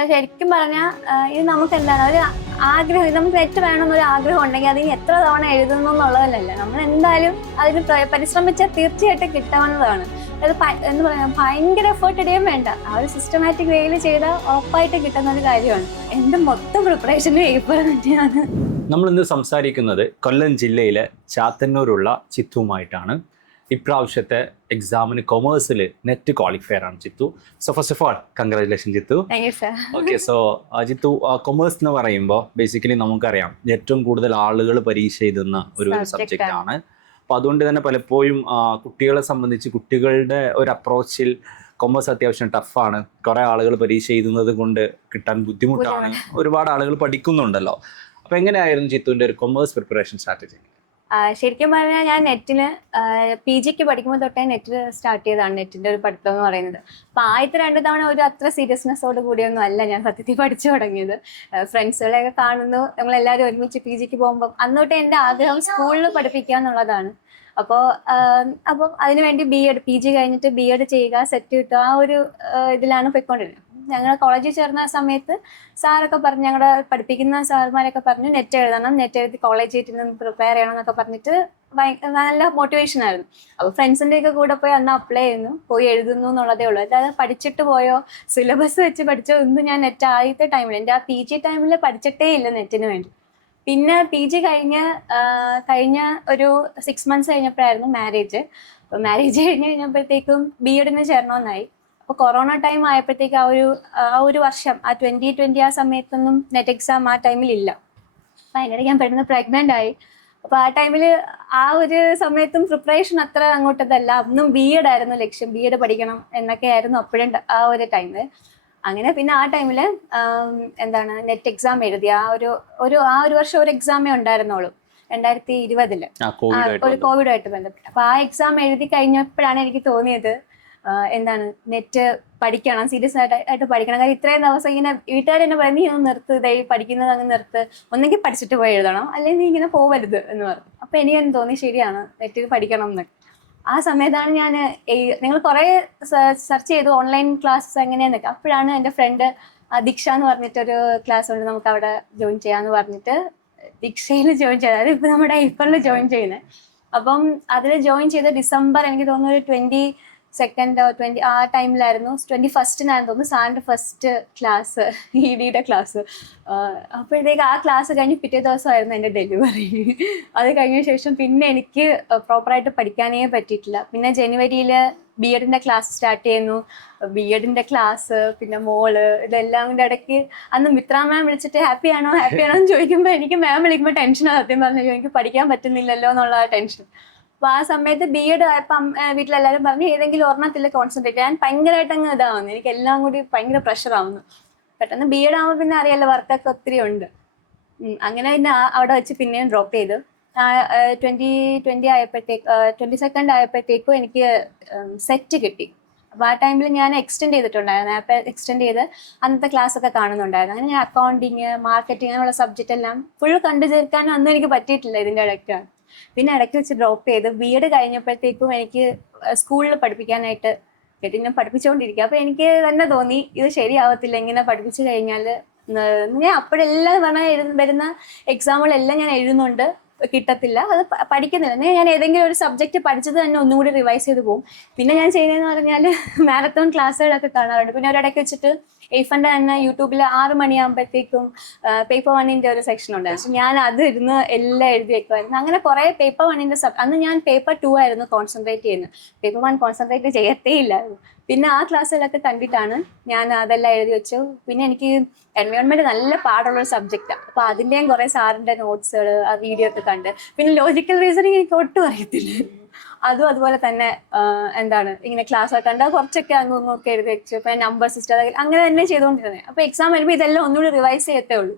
പക്ഷെ ശരിക്കും പറഞ്ഞാൽ ഇത് നമുക്ക് എന്താണ് ഒരു ആഗ്രഹം, ഇത് നമുക്ക് നെറ്റ് വേണമെന്നൊരു ആഗ്രഹം ഉണ്ടെങ്കിൽ അതിന് എത്ര തവണ എഴുതുന്നു എന്നുള്ളതല്ല. നമ്മൾ എന്തായാലും അതിന് പരിശ്രമിച്ചാൽ തീർച്ചയായിട്ടും കിട്ടാവുന്നതാണ്. അത് എന്ന് പറയാം, ഭയങ്കര എഫേർട്ട് ഇടുകയും വേണ്ട. ആ ഒരു സിസ്റ്റമാറ്റിക് വേയിൽ ചെയ്താൽ ഉറപ്പായിട്ട് കിട്ടുന്ന ഒരു കാര്യമാണ്. എൻ്റെ മൊത്തം പ്രിപ്പറേഷനും പേപ്പർ തന്നെയാണ്. നമ്മൾ ഇന്ന് സംസാരിക്കുന്നത് കൊല്ലം ജില്ലയിലെ ചാത്തന്നൂരുള്ള ചിത്തുവുമായിട്ടാണ്. ഇപ്രാവശ്യത്തെ എക്സാമിന് കൊമേഴ്സിൽ നെറ്റ് ക്വാളിഫയർ ആണ് Chithu. So first of all congratulation Chithu. Okay, so Chithu, commerce എന്ന് പറയുമ്പോൾ ബേസിക്കലി നമുക്കറിയാം ഏറ്റവും കൂടുതൽ ആളുകൾ പരീക്ഷ എഴുതുന്ന ഒരു സബ്ജക്റ്റ് ആണ്. അപ്പോൾ അതുകൊണ്ട് തന്നെ പലപ്പോഴും കുട്ടികളെ സംബന്ധിച്ച് കുട്ടികളുടെ ഒരു അപ്രോച്ചിൽ കൊമേഴ്സ് അത്യാവശ്യം ടഫാണ്. കുറേ ആളുകൾ പരീക്ഷ എഴുതുന്നത് കൊണ്ട് കിട്ടാൻ ബുദ്ധിമുട്ടാണ്. ഒരുപാട് ആളുകൾ പഠിക്കുന്നുണ്ടല്ലോ. അപ്പോൾ എങ്ങനെയായിരുന്നു ചിത്തുവിൻ്റെ ഒരു കൊമേഴ്സ് പ്രിപ്പറേഷൻ സ്ട്രാറ്റജി? ശരിക്കും പറഞ്ഞാൽ ഞാൻ നെറ്റിന് PGക്ക് പഠിക്കുമ്പോൾ തൊട്ടേ നെറ്റിൽ സ്റ്റാർട്ട് ചെയ്തതാണ് നെറ്റിൻ്റെ ഒരു പഠിത്തം എന്ന് പറയുന്നത്. അപ്പോൾ ആദ്യത്തെ 2 തവണ ഒരു അത്ര സീരിയസ്നെസ്സോട് കൂടിയൊന്നും അല്ല ഞാൻ സത്യത്തിൽ പഠിച്ചു തുടങ്ങിയത്. ഫ്രണ്ട്സുകളെയൊക്കെ കാണുന്നു, നമ്മളെല്ലാവരും ഒരുമിച്ച് PGക്ക് പോകുമ്പോൾ അന്ന് തൊട്ടേ എൻ്റെ ആഗ്രഹം സ്കൂളിൽ പഠിപ്പിക്കുക എന്നുള്ളതാണ്. അപ്പോൾ അതിനുവേണ്ടി PG കഴിഞ്ഞിട്ട് BEd ചെയ്യുക, സെറ്റ് കിട്ടുക, ആ ഒരു ഇതിലാണ് പോയിക്കൊണ്ടിരുന്നത്. ഞങ്ങൾ കോളേജിൽ ചേർന്ന സമയത്ത് സാറൊക്കെ പറഞ്ഞു, ഞങ്ങളുടെ പഠിപ്പിക്കുന്ന സാർമാരൊക്കെ പറഞ്ഞു നെറ്റ് എഴുതണം, നെറ്റ് എഴുതി കോളേജിൽ നിന്ന് പ്രിപ്പയർ ചെയ്യണം എന്നൊക്കെ പറഞ്ഞിട്ട് നല്ല മോട്ടിവേഷൻ ആയിരുന്നു. അപ്പോൾ ഫ്രണ്ട്സിൻ്റെ ഒക്കെ കൂടെ പോയി അന്ന് അപ്ലൈ ചെയ്യുന്നു, പോയി എഴുതുന്നു എന്നുള്ളതേ ഉള്ളൂ. അതായത് പഠിച്ചിട്ട് പോയോ സിലബസ് വെച്ച് പഠിച്ചോ ഒന്നും ഞാൻ നെറ്റ് ആദ്യത്തെ ടൈമിൽ, എൻ്റെ ആ PG ടൈമിൽ പഠിച്ചിട്ടേ ഇല്ല നെറ്റിന് വേണ്ടി. പിന്നെ PG കഴിഞ്ഞ ഒരു 6 months കഴിഞ്ഞപ്പോഴായിരുന്നു മാരേജ്. അപ്പോൾ മാരേജ് കഴിഞ്ഞപ്പോഴത്തേക്കും BEdന് ചേരണമെന്നായി. അപ്പോൾ കൊറോണ ടൈം ആയപ്പോഴത്തേക്ക് ആ ഒരു വർഷം, ആ 2020 ആ സമയത്തൊന്നും നെറ്റ് എക്സാം ആ ടൈമിലില്ല. അപ്പം അതിനിടെ ഞാൻ പെട്ടെന്ന് പ്രഗ്നൻ്റ് ആയി. അപ്പോൾ ആ ടൈമിൽ ആ ഒരു സമയത്തും പ്രിപ്പറേഷൻ അത്ര അങ്ങോട്ടതല്ല. അന്നും BEd ആയിരുന്നു ലക്ഷ്യം, BEd പഠിക്കണം എന്നൊക്കെ ആയിരുന്നു അപ്പോഴും ആ ഒരു ടൈമിൽ. അങ്ങനെ പിന്നെ ആ ടൈമിൽ നെറ്റ് എക്സാം എഴുതി. ആ ഒരു വർഷം ഒരു എക്സാമേ ഉണ്ടായിരുന്നുള്ളൂ, 2020 ഒരു കോവിഡായിട്ട് ബന്ധപ്പെട്ട്. അപ്പോൾ ആ എക്സാം എഴുതി കഴിഞ്ഞപ്പോഴാണ് എനിക്ക് തോന്നിയത് നെറ്റ് പഠിക്കണം, സീരിയസ് ആയിട്ട് പഠിക്കണം. കാര്യം ഇത്രയും ദിവസം ഇങ്ങനെ വീട്ടുകാർ തന്നെ പറഞ്ഞു, നീ നിർത്ത്, ഇതായി പഠിക്കുന്നത് അങ്ങ് നിർത്ത്, ഒന്നെങ്കിൽ പഠിച്ചിട്ട് പോയി എഴുതണം, അല്ലെങ്കിൽ നീ ഇങ്ങനെ പോവരുത് എന്ന് പറഞ്ഞു. അപ്പോൾ എനിക്കെന്ന് തോന്നി ശരിയാണ്, നെറ്റിൽ പഠിക്കണം എന്നൊക്കെ. ആ സമയത്താണ് ഞാൻ നിങ്ങൾ കുറേ സെർച്ച് ചെയ്തു ഓൺലൈൻ ക്ലാസ്സസ് എങ്ങനെയാന്നൊക്കെ. അപ്പോഴാണ് എൻ്റെ ഫ്രണ്ട് ദീക്ഷ എന്ന് പറഞ്ഞിട്ടൊരു ക്ലാസ് ഉണ്ട്, നമുക്ക് അവിടെ ജോയിൻ ചെയ്യാമെന്ന് പറഞ്ഞിട്ട് ദീക്ഷയിൽ ജോയിൻ ചെയ്തത്. അതായത് ഇപ്പോൾ നമ്മുടെ ഏപ്രിലിൽ ജോയിൻ ചെയ്യുന്നത്. അപ്പം അതിൽ ജോയിൻ ചെയ്ത് ഡിസംബർ, എനിക്ക് തോന്നുന്നു ഒരു 22nd ആ ടൈമിലായിരുന്നു, 21st തോന്നുന്നു സാറിൻ്റെ ഫസ്റ്റ് ക്ലാസ്, EDയുടെ ക്ലാസ്. അപ്പോഴത്തേക്ക് ആ ക്ലാസ് കഴിഞ്ഞ് പിറ്റേ ദിവസമായിരുന്നു എൻ്റെ ഡെലിവറി. അത് കഴിഞ്ഞ ശേഷം പിന്നെ എനിക്ക് പ്രോപ്പറായിട്ട് പഠിക്കാനേ പറ്റിയിട്ടില്ല. പിന്നെ ജനുവരിയിൽ BEdൻ്റെ ക്ലാസ് സ്റ്റാർട്ട് ചെയ്യുന്നു. BEdൻ്റെ ക്ലാസ്, പിന്നെ മോള്, ഇതെല്ലാം കൂടെ ഇടയ്ക്ക് അന്ന് മിത്ര മാം വിളിച്ചിട്ട് ഹാപ്പിയാണോ എന്ന് ചോദിക്കുമ്പോൾ എനിക്ക് മാം വിളിക്കുമ്പോൾ ടെൻഷനാണ്. സത്യം പറഞ്ഞു, എനിക്ക് പഠിക്കാൻ പറ്റുന്നില്ലല്ലോ എന്നുള്ള ടെൻഷൻ. അപ്പോൾ ആ സമയത്ത് BEd ആയപ്പോൾ വീട്ടിലെല്ലാവരും പറഞ്ഞു ഏതെങ്കിലും ഒരെണ്ണത്തിൽ കോൺസെൻട്രേറ്റ് ചെയ്യാൻ. ഭയങ്കരമായിട്ട് അങ്ങ് ഇതാവുന്നു, എനിക്ക് എല്ലാം കൂടി ഭയങ്കര പ്രഷറാവുന്നു. പെട്ടെന്ന് BEd ആകുമ്പോൾ പിന്നെ അറിയാമല്ലോ, വർക്കൊക്കെ ഒത്തിരി ഉണ്ട്. അങ്ങനെ പിന്നെ അവിടെ വെച്ച് പിന്നെയും ഡ്രോപ്പ് ചെയ്തു. 2020 ആയപ്പോഴത്തേക്ക് 22nd ആയപ്പോഴത്തേക്കും എനിക്ക് സെറ്റ് കിട്ടി. അപ്പോൾ ആ ടൈമിൽ ഞാൻ എക്സ്റ്റെൻഡ് ചെയ്തിട്ടുണ്ടായിരുന്നു, ആപ്പ് എക്സ്റ്റെൻഡ് ചെയ്ത് അന്നത്തെ ക്ലാസ് ഒക്കെ കാണുന്നുണ്ടായിരുന്നു. അങ്ങനെ ഞാൻ അക്കൗണ്ടിങ്, മാർക്കറ്റിംഗ് അങ്ങനെയുള്ള സബ്ജക്റ്റ് എല്ലാം ഫുൾ കണ്ടു തീർക്കാനും ഒന്നും എനിക്ക് പറ്റിയിട്ടില്ല ഇതിൻ്റെ ഇടയ്ക്കാണ്. പിന്നെ ഇടയ്ക്ക് വെച്ച് ഡ്രോപ്പ് ചെയ്ത് BEd കഴിഞ്ഞപ്പോഴത്തേക്കും എനിക്ക് സ്കൂളിൽ പഠിപ്പിക്കാനായിട്ട് കേട്ടിങ്ങനെ പഠിപ്പിച്ചുകൊണ്ടിരിക്കുക. അപ്പോൾ എനിക്ക് തന്നെ തോന്നി ഇത് ശരിയാവത്തില്ല ഇങ്ങനെ പഠിപ്പിച്ചു കഴിഞ്ഞാൽ. ഞാൻ അപ്പോഴെല്ലാം വരുന്ന എക്സാമുകളെല്ലാം ഞാൻ എഴുതുന്നുണ്ട്, കിട്ടത്തില്ല, അത് പഠിക്കുന്നില്ല. ഞാൻ ഏതെങ്കിലും ഒരു സബ്ജക്റ്റ് പഠിച്ചത് തന്നെ ഒന്നുകൂടി റിവൈസ് ചെയ്ത് പോകും. പിന്നെ ഞാൻ ചെയ്യുന്നതെന്ന് പറഞ്ഞാൽ മാരത്തോൺ ക്ലാസ്സുകളൊക്കെ കാണാറുണ്ട്. പിന്നെ ഒരിടയ്ക്ക് വെച്ചിട്ട് എയ്ഫൻ്റെ തന്നെ യൂട്യൂബിൽ 6 മണിയാകുമ്പോഴത്തേക്കും പേപ്പർ 1ൻ്റെ ഒരു സെക്ഷൻ ഉണ്ടായിരുന്നു. ഞാൻ അത് ഇരുന്ന് എല്ലാം എഴുതി വെക്കുമായിരുന്നു. അങ്ങനെ കുറേ പേപ്പർ 1ൻ്റെ അന്ന് ഞാൻ പേപ്പർ 2 ആയിരുന്നു കോൺസെൻട്രേറ്റ് ചെയ്യുന്നത്. പേപ്പർ 1 കോൺസെൻട്രേറ്റ് ചെയ്യത്തേ ഇല്ലായിരുന്നു. പിന്നെ ആ ക്ലാസ്സുകളൊക്കെ കണ്ടിട്ടാണ് ഞാൻ അതെല്ലാം എഴുതി വെച്ചു. പിന്നെ എനിക്ക് എൻവയോൺമെൻറ്റ് നല്ല പാടുള്ളൊരു സബ്ജക്റ്റാണ്. അപ്പോൾ അതിൻ്റെയും കുറേ സാറിൻ്റെ നോട്ട്സുകൾ, ആ വീഡിയോ ഒക്കെ കണ്ട്, പിന്നെ ലോജിക്കൽ റീസണിങ് എനിക്ക് ഒട്ടും അറിയത്തില്ലായിരുന്നു. അതുപോലെ തന്നെ ഇങ്ങനെ ക്ലാസ് ഒക്കെ കണ്ട് കുറച്ചൊക്കെ അങ്ങൊക്കെ എഴുതി വെച്ചു. ഇപ്പം നമ്പർ സിസ്റ്റം അങ്ങനെ തന്നെ ചെയ്തുകൊണ്ടിരുന്നത്. അപ്പോൾ എക്സാം വരുമ്പോൾ ഇതെല്ലാം ഒന്നുകൂടി റിവൈസ് ചെയ്യത്തേ ഉള്ളൂ.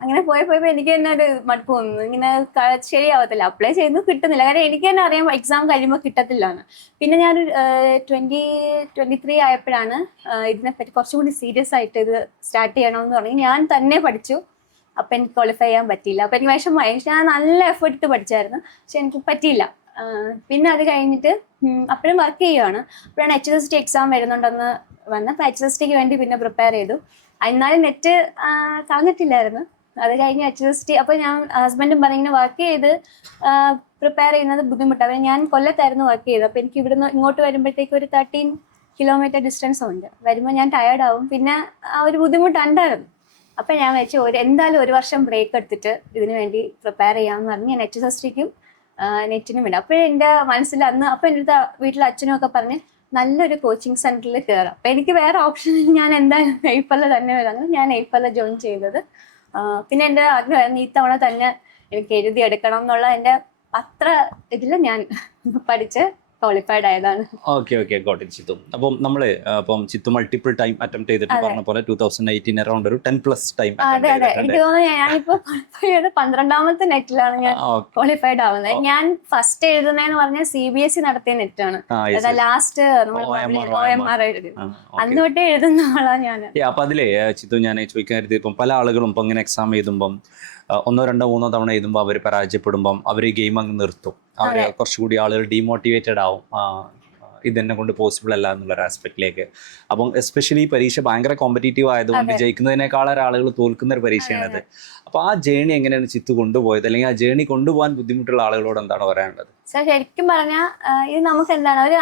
അങ്ങനെ പോയപ്പോൾ എനിക്ക് തന്നെ ഒരു മടുപ്പ് തോന്നുന്നു, ഇങ്ങനെ ശരിയാവത്തില്ല, അപ്ലൈ ചെയ്യുന്നു കിട്ടുന്നില്ല. കാരണം എനിക്ക് തന്നെ അറിയാം എക്സാം കഴിയുമ്പോൾ കിട്ടത്തില്ല എന്ന്. പിന്നെ ഞാൻ 2023 ആയപ്പോഴാണ് ഇതിനെപ്പറ്റി കുറച്ചും കൂടി സീരിയസ് ആയിട്ട് ഇത് സ്റ്റാർട്ട് ചെയ്യണമെന്ന് പറഞ്ഞു. ഞാൻ തന്നെ പഠിച്ചു. അപ്പം എനിക്ക് ക്വാളിഫൈ ചെയ്യാൻ പറ്റിയില്ല. അപ്പം എനിക്ക് വിഷമമായി. ഞാൻ നല്ല എഫേർട്ട് ഇട്ട് പഠിച്ചായിരുന്നു, പക്ഷെ എനിക്ക് പറ്റിയില്ല. പിന്നെ അത് കഴിഞ്ഞിട്ട് അപ്പോഴും വർക്ക് ചെയ്യുകയാണ്. അപ്പോഴാണ് HSST എക്സാം വരുന്നുണ്ടെന്ന് വന്ന്. അപ്പോൾ HSSTക്ക് വേണ്ടി പിന്നെ പ്രിപ്പയർ ചെയ്തു. എന്നാലും നെറ്റ് കളഞ്ഞിട്ടില്ലായിരുന്നു. അത് കഴിഞ്ഞ് HST അപ്പോൾ ഞാൻ ഹസ്ബൻഡും പറഞ്ഞിങ്ങനെ വർക്ക് ചെയ്ത് പ്രിപ്പയർ ചെയ്യുന്നത് ബുദ്ധിമുട്ടാണ്. അപ്പോൾ ഞാൻ കൊല്ലത്തായിരുന്നു വർക്ക് ചെയ്തത്. അപ്പോൾ എനിക്ക് ഇവിടുന്ന് ഇങ്ങോട്ട് വരുമ്പോഴത്തേക്ക് ഒരു 13 കിലോമീറ്റർ ഡിസ്റ്റൻസ് ഉണ്ട്. വരുമ്പോൾ ഞാൻ ടയേർഡ് ആവും, പിന്നെ ആ ഒരു ബുദ്ധിമുട്ടുണ്ടായിരുന്നു. അപ്പം ഞാൻ വെച്ച് എന്തായാലും 1 വർഷം ബ്രേക്ക് എടുത്തിട്ട് ഇതിനു വേണ്ടി പ്രിപ്പയർ ചെയ്യാമെന്ന് പറഞ്ഞ് ഞാൻ HSTക്കും നെറ്റിനും വേണ്ടി. അപ്പോൾ എൻ്റെ മനസ്സിൽ അന്ന് അപ്പോൾ എൻ്റെ അടുത്ത് വീട്ടിൽ അച്ഛനും ഒക്കെ പറഞ്ഞ് നല്ലൊരു കോച്ചിങ് സെൻറ്ററിൽ കയറാം. അപ്പം എനിക്ക് വേറെ ഓപ്ഷൻ ഞാൻ എന്തായാലും എയ്ഫല്ല തന്നെ വരാമെന്ന് ഞാൻ എയ്ഫല്ല ജോയിൻ ചെയ്തത്. പിന്നെ എൻ്റെ ആഗ്രഹമായിരുന്നു ഈ തവണ തന്നെ എനിക്ക് എഴുതിയെടുക്കണം എന്നുള്ള എൻ്റെ അത്ര ഇതിൽ ഞാൻ പഠിച്ച് ക്വാളിഫൈഡ് ആയതാണ്. Okay got it Chithu. അപ്പം നമ്മള് അപ്പം ചിത്തു മൾട്ടിപ്പിൾ ടൈം അറ്റംപ്റ്റ് ചെയ്തിട്ട് പറഞ്ഞ പോലെ 2018 അറൗണ്ട് ഒരു 10+ ടൈം. അതെ എനിക്ക് തോന്നുന്നു ഞാനിപ്പോ ക്വാളിഫൈ ചെയ്ത് 12ാമത്തെ നെറ്റിലാണ് ഞാൻ ക്വാളിഫൈഡ് ആവുന്നത്. ഞാൻ ഫസ്റ്റ് എഴുതുന്നതെന്ന് പറഞ്ഞാൽ CBSE നടത്തിയ നെറ്റാണ്. ലാസ്റ്റ് OMR എഴുതി, അന്ന് തൊട്ടേ എഴുതുന്ന ആളാണ് ഞാൻ. അപ്പൊ അതിലേ ചിത്തു ഞാൻ ചോദിക്കാൻ കരുതി, ഇപ്പം പല ആളുകളും ഇപ്പൊ ഇങ്ങനെ എക്സാം എഴുതുമ്പം 1, 2, 3 തവണ എഴുതുമ്പോൾ അവർ പരാജയപ്പെടുമ്പം അവർ ഗെയിം അങ്ങ് നിർത്തും. അവർ കുറച്ചുകൂടി ആളുകൾ ഡീമോട്ടിവേറ്റഡ് ആവും, ഇതെന്നെ കൊണ്ട് പോസിബിൾ അല്ല എന്നുള്ളൊരു ആസ്പെക്റ്റിലേക്ക്. അപ്പം എസ്പെഷ്യലി ഈ പരീക്ഷ ഭയങ്കര കോമ്പറ്റീറ്റീവ് ആയതുകൊണ്ട് ജയിക്കുന്നതിനേക്കാളൊരു ആളുകൾ തോൽക്കുന്ന ഒരു പരീക്ഷയാണത്. അപ്പോൾ ആ ജേണി എങ്ങനെയാണ് ചിത്തു കൊണ്ടുപോയത്, അല്ലെങ്കിൽ ആ ജേണി കൊണ്ടുപോകാൻ ബുദ്ധിമുട്ടുള്ള ആളുകളോട് എന്താണ് പറയാനുള്ളത്? സാർ ശരിക്കും പറഞ്ഞാൽ ഇത് നമുക്ക് എന്താണ് ഒരു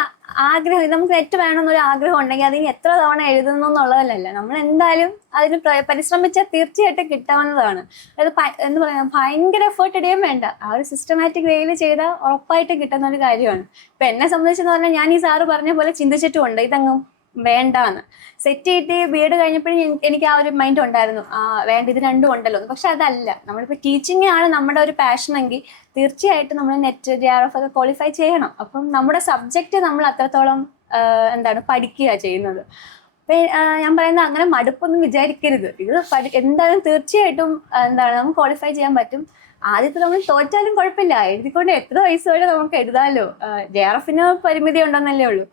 ആഗ്രഹം, ഇത് നമുക്ക് നെറ്റ് വേണമെന്നൊരു ആഗ്രഹം ഉണ്ടെങ്കിൽ അതിന് എത്ര തവണ എഴുതുന്നു എന്നുള്ളതല്ല, നമ്മൾ എന്തായാലും അതിന് പരിശ്രമിച്ചാൽ തീർച്ചയായിട്ടും കിട്ടാവുന്നതാണ്. അത് എന്താ പറയുക, ഭയങ്കര എഫേർട്ട് ഇടുകയും വേണ്ട, ആ ഒരു സിസ്റ്റമാറ്റിക് വേയിൽ ചെയ്താൽ ഉറപ്പായിട്ട് കിട്ടുന്ന ഒരു കാര്യമാണ്. ഇപ്പം എന്നെ സംബന്ധിച്ചെന്ന് പറഞ്ഞാൽ ഞാൻ ഈ സാറ് പറഞ്ഞ പോലെ ചിന്തിച്ചിട്ടുമുണ്ട് ഇതങ്ങും വേണ്ടാന്ന്. സെറ്റ് ചെയ്തിട്ട് BEd കഴിഞ്ഞപ്പോഴും എനിക്ക് ആ ഒരു മൈൻഡ് ഉണ്ടായിരുന്നു, വേണ്ട ഇത് രണ്ടും ഉണ്ടല്ലോ. പക്ഷെ അതല്ല, നമ്മളിപ്പോൾ ടീച്ചിങ് ആണ് നമ്മുടെ ഒരു പാഷനെങ്കിൽ തീർച്ചയായിട്ടും നമ്മൾ നെറ്റ് JRF ഒക്കെ ക്വാളിഫൈ ചെയ്യണം. അപ്പം നമ്മുടെ സബ്ജക്റ്റ് നമ്മൾ അത്രത്തോളം പഠിക്കുക ചെയ്യുന്നത്. അപ്പം ഞാൻ പറയുന്നത് അങ്ങനെ മടുപ്പൊന്നും വിചാരിക്കരുത്. ഇത് എന്തായാലും തീർച്ചയായിട്ടും നമുക്ക് ക്വാളിഫൈ ചെയ്യാൻ പറ്റും. ആദ്യത്തെ നമ്മൾ തോറ്റാലും കുഴപ്പമില്ല, എഴുതിക്കൊണ്ട് എത്ര വയസ്സ് വരെ നമുക്ക് എഴുതാമല്ലോ. JRFന് പരിമിതി ഉണ്ടെന്നല്ലേ ഉള്ളൂ.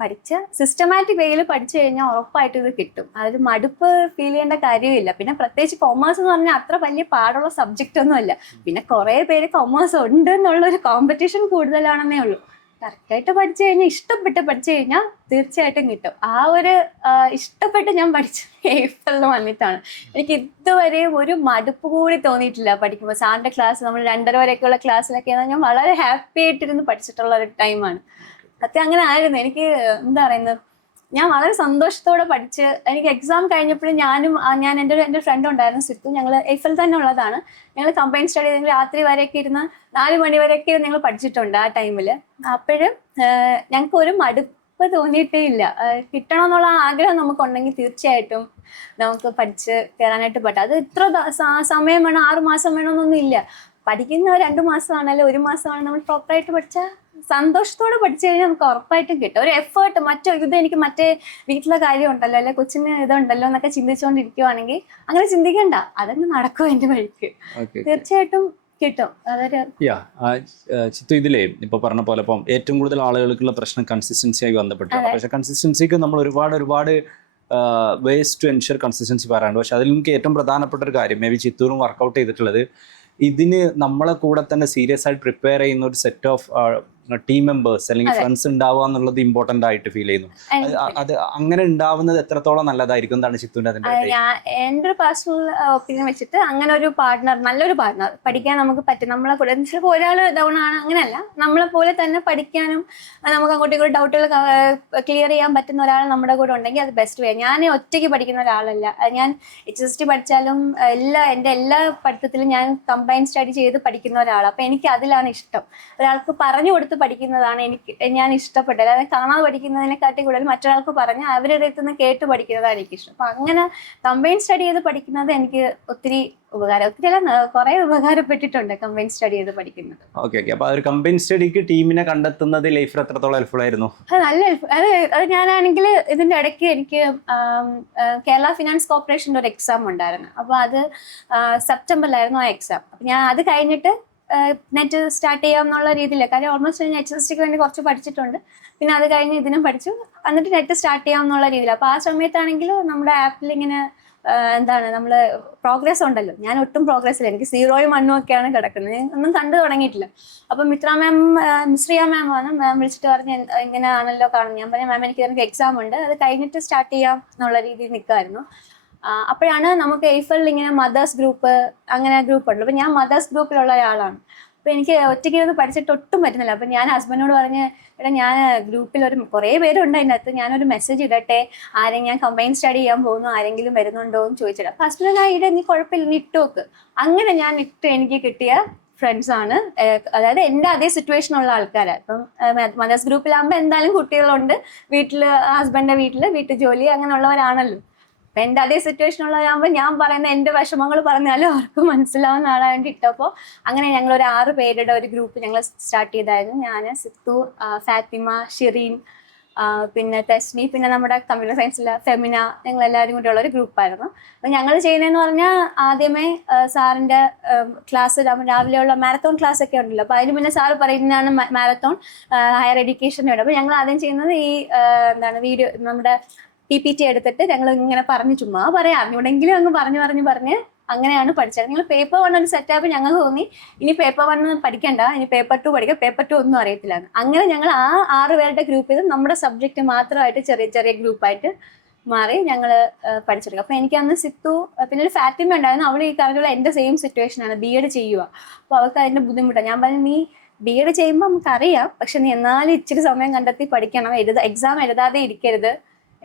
പഠിച്ച സിസ്റ്റമാറ്റിക് വേയിൽ പഠിച്ചു കഴിഞ്ഞാൽ ഉറപ്പായിട്ടും ഇത് കിട്ടും. അതൊരു മടുപ്പ് ഫീൽ ചെയ്യേണ്ട കാര്യമില്ല. പിന്നെ പ്രത്യേകിച്ച് കൊമേഴ്സ് എന്ന് പറഞ്ഞാൽ അത്ര വലിയ പാടുള്ള സബ്ജക്റ്റ് ഒന്നുമല്ല. പിന്നെ കുറേ പേര് കൊമേഴ്സ് ഉണ്ട് എന്നുള്ളൊരു കോമ്പറ്റീഷൻ കൂടുതലാണെന്നേ ഉള്ളൂ. കറക്റ്റായിട്ട് പഠിച്ചു കഴിഞ്ഞാൽ, ഇഷ്ടപ്പെട്ട് പഠിച്ചു കഴിഞ്ഞാൽ തീർച്ചയായിട്ടും കിട്ടും. ആ ഒരു ഇഷ്ടപ്പെട്ട് ഞാൻ പഠിച്ച എയ്ഫലിൽ വന്നിട്ടാണ്. എനിക്ക് ഇതുവരെയും ഒരു മടുപ്പ് കൂടി തോന്നിയിട്ടില്ല പഠിക്കുമ്പോൾ. സാറിൻ്റെ ക്ലാസ് നമ്മൾ 2:30 വരെയൊക്കെയുള്ള ക്ലാസ്സിലൊക്കെ ഞാൻ വളരെ ഹാപ്പി ആയിട്ടിരുന്ന് പഠിച്ചിട്ടുള്ള ഒരു ടൈമാണ്. സത്യം അങ്ങനെ ആയിരുന്നു. എനിക്ക് ഞാൻ വളരെ സന്തോഷത്തോടെ പഠിച്ച് എനിക്ക് എക്സാം കഴിഞ്ഞപ്പോഴും ഞാൻ എൻ്റെ ഫ്രണ്ട് ഉണ്ടായിരുന്നു സിത്തു, ഞങ്ങൾ എയ്ഫൽ തന്നെ ഉള്ളതാണ്. ഞങ്ങൾ കമ്പൈൻ സ്റ്റഡി ചെയ്തെങ്കിൽ രാത്രി വരെയൊക്കെ ഇരുന്ന് 4 മണി വരെയൊക്കെ ഇരുന്ന് ഞങ്ങൾ പഠിച്ചിട്ടുണ്ട് ആ ടൈമിൽ. അപ്പോഴും ഞങ്ങൾക്ക് ഒരു മടുപ്പ് തോന്നിയിട്ടേ ഇല്ല. കിട്ടണമെന്നുള്ള ആഗ്രഹം നമുക്കുണ്ടെങ്കിൽ തീർച്ചയായിട്ടും നമുക്ക് പഠിച്ച് കയറാനായിട്ട് പറ്റും. അത് ഇത്ര സമയം വേണം, 6 മാസം വേണമെന്നൊന്നും ഇല്ല. പഠിക്കുന്ന 2 മാസമാണല്ലോ 1 മാസമാണ്, നമ്മൾ പ്രോപ്പറായിട്ട് പഠിച്ചാൽ സന്തോഷത്തോടെ പഠിച്ചു കഴിഞ്ഞാൽ നമുക്ക് ഉറപ്പായിട്ടും കിട്ടും. ഒരു എഫേർട്ട് എനിക്ക് മറ്റേ വീട്ടിലെ കാര്യം ഉണ്ടല്ലോ, അല്ലെ കൊച്ചിന് ഇതുണ്ടല്ലോ എന്നൊക്കെ ചിന്തിച്ചുകൊണ്ടിരിക്കുവാണെങ്കിൽ അങ്ങനെ ചിന്തിക്കണ്ട, അതങ്ങ് നടക്കും എൻ്റെ വഴിക്ക്. തീർച്ചയായിട്ടും കിട്ടും. അതൊരു ചിത്തു ഇതിലേ ഇപ്പൊ പറഞ്ഞ പോലെ ഇപ്പം ഏറ്റവും കൂടുതൽ ആളുകൾക്കുള്ള പ്രശ്നം കൺസിസ്റ്റൻസിയായി ബന്ധപ്പെട്ടാണ്. പക്ഷെ കൺസിസ്റ്റൻസിക്ക് നമ്മൾ ഒരുപാട് വേസ് ടു എൻഷുർ കൺസിസ്റ്റൻസി പറയാറുണ്ട്. പക്ഷെ അതിൽ എനിക്ക് ഏറ്റവും പ്രധാനപ്പെട്ട ഒരു കാര്യം, മേ ബി ചിത്തൂരും വർക്കൗട്ട് ചെയ്തിട്ടുള്ളത്, ഇതിന് നമ്മളെ കൂടെ തന്നെ സീരിയസ് ആയിട്ട് പ്രിപ്പയർ ചെയ്യുന്ന ഒരു സെറ്റ് ഓഫ് ടീം മെമ്പേഴ്സ് അല്ലെങ്കിൽ ഫ്രണ്ട്സ് ഉണ്ടാവുക എന്നുള്ളത് ഇമ്പോർട്ടന്റ് ആയിട്ട് ഫീൽ ചെയ്യുന്നു. അത് അങ്ങനെ ഉണ്ടാവുന്നത് എത്രത്തോളം നല്ലതായിരിക്കും, എന്താണ് ചിത്തുവിന്റെ അതിന്റെ? എൻ്റെ ഒരു പേഴ്സണൽ ഒപ്പീനിയൻ വെച്ചിട്ട് അങ്ങനെ ഒരു പാർട്ട്ണർ, നല്ലൊരു പാർട്ട്ണർ പഠിക്കാൻ നമുക്ക് പറ്റും. നമ്മളെ കൂടെ ചിലപ്പോൾ ഒരാൾ ഡൗൺ ആണ് അങ്ങനെയല്ല, നമ്മളെ പോലെ തന്നെ പഠിക്കാനും നമുക്ക് അങ്ങോട്ടും ഇങ്ങോട്ടും ഡൗട്ടുകൾ ക്ലിയർ ചെയ്യാൻ പറ്റുന്ന ഒരാൾ നമ്മുടെ കൂടെ ഉണ്ടെങ്കിൽ അത് ബെസ്റ്റ് വേ. ഞാൻ ഒറ്റയ്ക്ക് പഠിക്കുന്ന ഒരാളല്ല. ഞാൻ HST പഠിച്ചാലും എൻ്റെ എല്ലാ പഠിത്തത്തിലും ഞാൻ കമ്പൈൻ സ്റ്റഡി ചെയ്ത് പഠിക്കുന്ന ഒരാളാണ്. അപ്പം എനിക്ക് അതിലാണ് ഇഷ്ടം. ഒരാൾക്ക് പറഞ്ഞു കൊടുത്ത് പഠിക്കുന്നതാണ് ഞാൻ ഇഷ്ടപ്പെട്ടത്. അതായത് കാണാതെ പഠിക്കുന്നതിനെക്കാട്ടി കൂടുതൽ മറ്റൊരാൾക്ക് പറഞ്ഞ് അവരുടെ അടുത്ത് നിന്ന് കേട്ട് പഠിക്കുന്നതാണ് എനിക്കിഷ്ടം. അപ്പം അങ്ങനെ കമ്പൈൻ സ്റ്റഡി ചെയ്ത് പഠിക്കുന്നത് എനിക്ക് ഒത്തിരി കുറെ ഉപകാരപ്പെട്ടിട്ടുണ്ട് കമ്പൈൻ സ്റ്റഡി ചെയ്ത് പഠിക്കുന്നത്. അപ്പൊ ഒരു കമ്പൈൻ സ്റ്റഡിക്ക് ടീമിനെ കണ്ടെത്തുന്നത് ലൈഫിൽ എത്രത്തോളം ഹെൽപ്ഫുൾ ആയിരുന്നു? നല്ല അത് ഞാനാണെങ്കിൽ ഇതിന്റെ ഇടയ്ക്ക് എനിക്ക് കേരള ഫിനാൻസ് കോർപ്പറേഷൻ്റെ ഒരു എക്സാം ഉണ്ടായിരുന്നു. അപ്പോൾ അത് സെപ്റ്റംബറിലായിരുന്നു ആ എക്സാം. അപ്പം ഞാൻ അത് കഴിഞ്ഞിട്ട് നെറ്റ് സ്റ്റാർട്ട് ചെയ്യാമെന്നുള്ള രീതിയിൽ, കാര്യം ഓൾമോസ്റ്റ് ഞാൻ HSTക്ക് വേണ്ടി കുറച്ച് പഠിച്ചിട്ടുണ്ട്. പിന്നെ അത് കഴിഞ്ഞ് ഇതിനും പഠിച്ചു, എന്നിട്ട് നെറ്റ് സ്റ്റാർട്ട് ചെയ്യാമെന്നുള്ള രീതിയിൽ. അപ്പോൾ ആ സമയത്താണെങ്കിൽ നമ്മുടെ ആപ്പിൽ ഇങ്ങനെ നമ്മൾ പ്രോഗ്രസ് ഉണ്ടല്ലോ, ഞാൻ ഒട്ടും പ്രോഗ്രസ്സില്ല, എനിക്ക് 0യും 1ഉം ഒക്കെയാണ് കിടക്കുന്നത്, ഒന്നും കണ്ടു തുടങ്ങിയിട്ടില്ല. അപ്പം മിശ്രിയ മാം ആണ്, മാം വിളിച്ചിട്ട് പറഞ്ഞ് ഇങ്ങനെ ആണല്ലോ കാണുന്നത്. ഞാൻ പറഞ്ഞു മാം എനിക്ക് എക്സാം ഉണ്ട്, അത് കഴിഞ്ഞിട്ട് സ്റ്റാർട്ട് ചെയ്യാം എന്നുള്ള രീതിയിൽ നിൽക്കുമായിരുന്നു. അപ്പോഴാണ് നമുക്ക് എയ്ഫലിൽ ഇങ്ങനെ മദേഴ്സ് ഗ്രൂപ്പ് അങ്ങനെ ഗ്രൂപ്പ് ഉണ്ട്. അപ്പം ഞാൻ മദേഴ്സ് ഗ്രൂപ്പിലുള്ള ഒരാളാണ്. അപ്പം എനിക്ക് ഒറ്റയ്ക്ക് ഇരുന്ന് പഠിച്ചിട്ട് ഒട്ടും പറ്റുന്നില്ല. അപ്പം ഞാൻ ഹസ്ബൻഡിനോട് പറഞ്ഞ്, എടാ ഞാൻ ഗ്രൂപ്പിൽ കുറേ പേരുണ്ട് അതിൻ്റെ അകത്ത്, ഞാനൊരു മെസ്സേജ് ഇടട്ടെ, ആരെങ്കിലും ഞാൻ കമ്പൈൻ സ്റ്റഡി ചെയ്യാൻ പോകുന്നു, ആരെങ്കിലും വരുന്നുണ്ടോ എന്ന് ചോദിച്ചിട്ട്. അപ്പം ഹസ്ബൻഡ് ഞാൻ ഇട, നീ കുഴപ്പമില്ല, നീ ഇട്ട് നോക്ക്. അങ്ങനെ ഞാൻ ഇട്ട് എനിക്ക് കിട്ടിയ ഫ്രണ്ട്സാണ്. അതായത് എൻ്റെ അതേ സിറ്റുവേഷനുള്ള ആൾക്കാരാണ്. ഇപ്പം മദേഴ്സ് ഗ്രൂപ്പിലാകുമ്പോൾ എന്തായാലും കുട്ടികളുണ്ട്, വീട്ടിൽ ഹസ്ബൻഡിൻ്റെ വീട്ടു ജോലി അങ്ങനെയുള്ളവരാണല്ലോ. അപ്പം എൻ്റെ അതേ സിറ്റുവേഷനുള്ളവരാകുമ്പോൾ ഞാൻ പറയുന്ന എൻ്റെ വിഷമങ്ങൾ പറഞ്ഞാലും അവർക്ക് മനസ്സിലാവുന്ന ആളായിട്ട് ഇട്ടപ്പോൾ അങ്ങനെ ഞങ്ങൾ ഒരു 6 പേരുടെ ഒരു ഗ്രൂപ്പ് ഞങ്ങൾ സ്റ്റാർട്ട് ചെയ്തായിരുന്നു. ഞാൻ, സിത്തു, ഫാത്തിമ, ഷിറീൻ, പിന്നെ തെസ്നി, പിന്നെ നമ്മുടെ കമ്പ്യൂട്ടർ സയൻസിലെ ഫെമിന, ഞങ്ങൾ എല്ലാവരും കൂടെ ഉള്ള ഒരു ഗ്രൂപ്പായിരുന്നു. അപ്പം ഞങ്ങൾ ചെയ്യുന്നതെന്ന് പറഞ്ഞാൽ ആദ്യമേ സാറിൻ്റെ ക്ലാസ് രാവിലെയുള്ള മാരത്തോൺ ക്ലാസ് ഒക്കെ ഉണ്ടല്ലോ. അപ്പോൾ അതിന് മുന്നേ സാറ് പറയുന്നതാണ് മാരത്തോൺ ഹയർ എഡ്യൂക്കേഷൻ്റെ ഉണ്ട്. അപ്പോൾ ഞങ്ങൾ ആദ്യം ചെയ്യുന്നത് ഈ വീഡിയോ നമ്മുടെ PPT എടുത്തിട്ട് ഞങ്ങൾ ഇങ്ങനെ ചുമ്മാ പറയാം, അറിഞ്ഞൂടെങ്കിലും അങ്ങ് പറഞ്ഞ് അങ്ങനെയാണ് പഠിച്ചത്. നിങ്ങൾ പേപ്പർ 1 ഒരു സെറ്റാപ്പ് ഞങ്ങൾക്ക് തോന്നി, ഇനി പേപ്പർ 1 പഠിക്കണ്ട, ഇനി പേപ്പർ 2 പഠിക്കാം, പേപ്പർ 2 ഒന്നും അറിയത്തില്ല. അങ്ങനെ ഞങ്ങൾ ആ 6 പേരുടെ ഗ്രൂപ്പ് ചെയ്ത് നമ്മുടെ സബ്ജക്റ്റ് മാത്രമായിട്ട് ചെറിയ ചെറിയ ഗ്രൂപ്പായിട്ട് മാറി ഞങ്ങൾ പഠിച്ചെടുക്കും. അപ്പോൾ എനിക്ക് അന്ന് സിത്തു, പിന്നെ ഒരു ഫാത്തിമ ഉണ്ടായിരുന്നു. അവൾ ഈ കാലത്തുള്ള എൻ്റെ സെയിം സിറ്റുവേഷനാണ്, B.Ed ചെയ്യുക. അപ്പോൾ അവൾക്ക് അതിൻ്റെ ബുദ്ധിമുട്ടാണ്. ഞാൻ പറഞ്ഞു, നീ B.Ed ചെയ്യുമ്പോൾ നമുക്കറിയാം, പക്ഷെ നീ എന്നാലും ഇച്ചിരി സമയം കണ്ടെത്തി പഠിക്കണം, എക്സാം എഴുതാതെ ഇരിക്കരുത്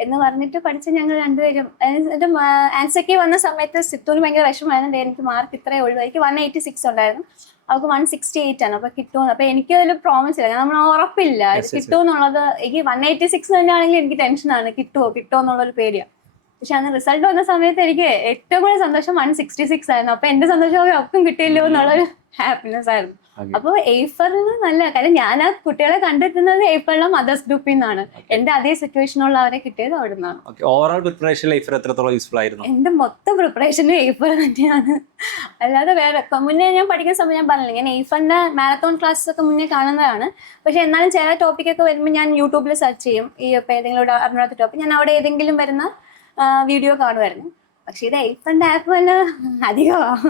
എന്ന് പറഞ്ഞിട്ട് പഠിച്ച് ഞങ്ങൾ രണ്ടുപേരും. എന്നിട്ട് ആൻസർക്ക് വന്ന സമയത്ത് സിത്തുവിന് ഭയങ്കര വിഷമമായിരുന്നു, എനിക്ക് മാർക്ക് ഇത്രയേ ഉള്ളൂ. എനിക്ക് 186 ഉണ്ടായിരുന്നു, അവർക്ക് 168 ആണ്. അപ്പോൾ കിട്ടുമെന്ന്. അപ്പോൾ എനിക്ക് അതിൽ പ്രോമിസ് ഇല്ല, നമ്മൾ ഉറപ്പില്ല ഇത് കിട്ടുമെന്നുള്ളത്. എനിക്ക് 186 തന്നെയാണെങ്കിൽ എനിക്ക് ടെൻഷനാണ്, കിട്ടുമോ എന്നുള്ളൊരു പേടിയാണ്. പക്ഷെ അന്ന് റിസൾട്ട് വന്ന സമയത്ത് എനിക്ക് ഏറ്റവും കൂടുതൽ സന്തോഷം 166 ആയിരുന്നു. അപ്പോൾ എൻ്റെ സന്തോഷം ഒപ്പം കിട്ടിയല്ലോ എന്നുള്ളൊരു ഹാപ്പിനെസ് ആയിരുന്നു. അപ്പോൾ എയ്ഫറിന് നല്ല കാര്യം, ഞാൻ ആ കുട്ടികളെ കണ്ടെത്തുന്നത് എയ്ഫറിലെ മദേഴ്സ് ഗ്രൂപ്പിൽ നിന്നാണ്. എൻ്റെ അതേ സിറ്റുവേഷനുള്ളവരെ കിട്ടിയത് അവിടെ നിന്നാണ്. ഓവറോൾ പ്രിപ്പറേഷൻ എയ്ഫർ എത്രത്തോളം യൂസ്ഫുൾ ആയിരുന്നു? എൻ്റെ മൊത്തം പ്രിപ്പറേഷനും എയ്ഫർ തന്നെയാണ്, അല്ലാതെ വേറെ. മുന്നേ ഞാൻ പഠിക്കുന്ന സമയം ഞാൻ പറഞ്ഞില്ല, ഞാൻ എയ്ഫറിന്റെ മാരത്തോൺ ക്ലാസ്സസ് ഒക്കെ മുന്നേ കാണുന്നതാണ്. പക്ഷെ എന്നാലും ചില ടോപ്പിക്കൊക്കെ വരുമ്പോൾ ഞാൻ യൂട്യൂബിൽ സെർച്ച് ചെയ്യും. ഈ ഇപ്പോൾ ഏതെങ്കിലും അറിഞ്ഞാത്ത ടോപ്പിക് ഞാൻ അവിടെ ഏതെങ്കിലും വരുന്ന വീഡിയോ കാണുമായിരുന്നു. പക്ഷെ ഇത് എയ്ഫറിന്റെ ആപ്പ് തന്നെ അധികമാണ്,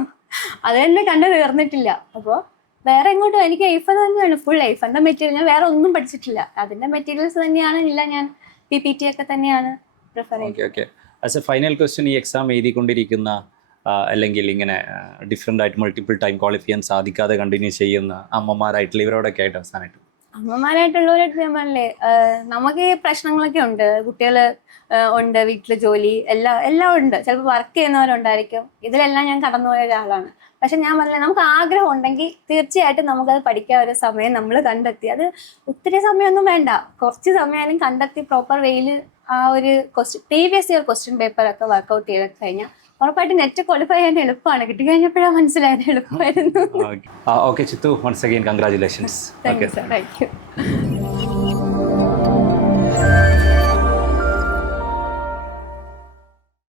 അത് തന്നെ കണ്ടു തീർന്നിട്ടില്ല. അപ്പോൾ വേറെ എങ്ങോട്ടും എനിക്ക് എയ്ഫർ തന്നെയാണ് ഫുൾ. എയ്ഫറിന്റെ മെറ്റീരിയൽ ഞാൻ വേറെ ഒന്നും പഠിച്ചിട്ടില്ല, അതിന്റെ മെറ്റീരിയൽസ് തന്നെയാണ്. ഇല്ല, ഞാൻ PPT ഒക്കെ തന്നെയാണ് പ്രിഫർ ചെയ്യുന്നത്. ആസ് എ ഫൈനൽ ക്വസ്റ്റ്യൻ, ഈ എക്സാം എഴുതിക്കൊണ്ടിരിക്കുന്ന അല്ലെങ്കിൽ ഇങ്ങനെ ഡിഫറെൻ്റ് ആയിട്ട് മൾട്ടിപ്പിൾ ടൈം ക്വാളിഫൈ ചെയ്യാൻ സാധിക്കാതെ കണ്ടിന്യൂ ചെയ്യുന്ന അമ്മമാരായിട്ടുള്ള ഇവരോടൊക്കെ ആയിട്ട് അവസാനമായിട്ട് അമ്മമാരായിട്ടുള്ളവരായിട്ട് ഞാൻ പറഞ്ഞില്ലേ, നമുക്ക് ഈ പ്രശ്നങ്ങളൊക്കെ ഉണ്ട്, കുട്ടികൾ ഉണ്ട്, വീട്ടിൽ ജോലി എല്ലാം ഉണ്ട്, ചിലപ്പോൾ വർക്ക് ചെയ്യുന്നവരുണ്ടായിരിക്കും. ഇതിലെല്ലാം ഞാൻ കടന്നുപോയ ഒരാളാണ്. പക്ഷെ ഞാൻ പറഞ്ഞില്ലേ, നമുക്ക് ആഗ്രഹം ഉണ്ടെങ്കിൽ തീർച്ചയായിട്ടും നമുക്കത് പഠിക്കാൻ ഒരു സമയം നമ്മൾ കണ്ടെത്തി, അത് ഒത്തിരി സമയമൊന്നും വേണ്ട, കുറച്ച് സമയം കണ്ടെത്തി പ്രോപ്പർ വേയിൽ ആ ഒരു പ്രീവിയസ് ഇയർ ക്വസ്റ്റ്യൻ പേപ്പറൊക്കെ വർക്ക്ഔട്ട് ചെയ്ത് കഴിഞ്ഞാൽ ഉറപ്പായിട്ട് നെറ്റ് ക്വാളിഫൈ ചെയ്യാൻ എളുപ്പമാണ്. കിട്ടിക്കഴിഞ്ഞപ്പോഴാണ് മനസ്സിലായത് എളുപ്പമായിരുന്നു. Okay Chithu, once again congratulations. Thank U.